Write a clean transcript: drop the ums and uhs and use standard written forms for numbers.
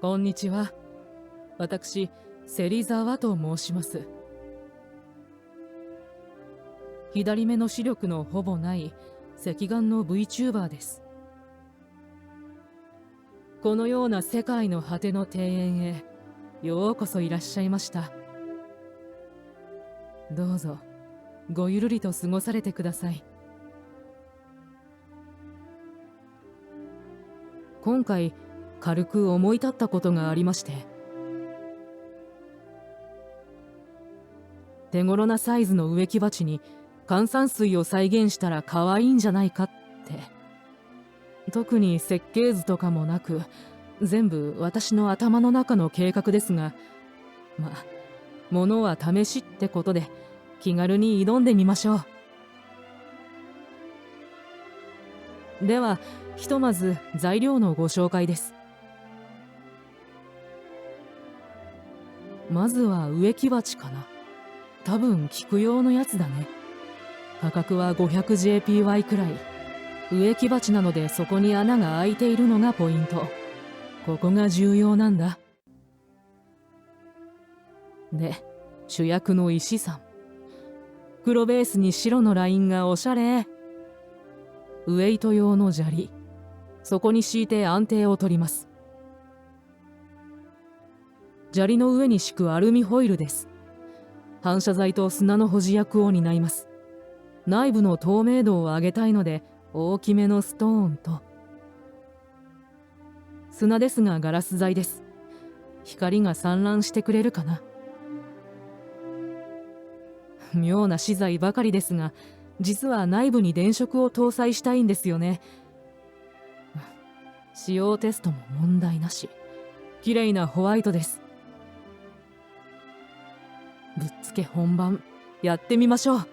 こんにちは。私、芹沢と申します。左目の視力のほぼない赤眼の VTuber です。このような世界の果ての庭園へようこそいらっしゃいました。どうぞごゆるりと過ごされてください。今回軽く思い立ったことがありまして、手頃なサイズの植木鉢に炭酸水を再現したら可愛いんじゃないかって。特に設計図とかもなく、全部私の頭の中の計画ですが、まあものは試しってことで気軽に挑んでみましょう。ではひとまず材料のご紹介です。まずは植木鉢かな。多分菊用のやつだね。価格は 500JPY くらい。植木鉢なのでそこに穴が開いているのがポイント。ここが重要なんだ。で、主役の石さん。黒ベースに白のラインがおしゃれ。ウエイト用の砂利。そこに敷いて安定を取ります。砂利の上に敷くアルミホイルです。反射材と砂の保持役を担います。内部の透明度を上げたいので大きめのストーンと、砂ですがガラス材です。光が散乱してくれるかな。妙な資材ばかりですが、実は内部に電飾を搭載したいんですよね。使用テストも問題なし。綺麗なホワイトです。ぶっつけ本番やってみましょう。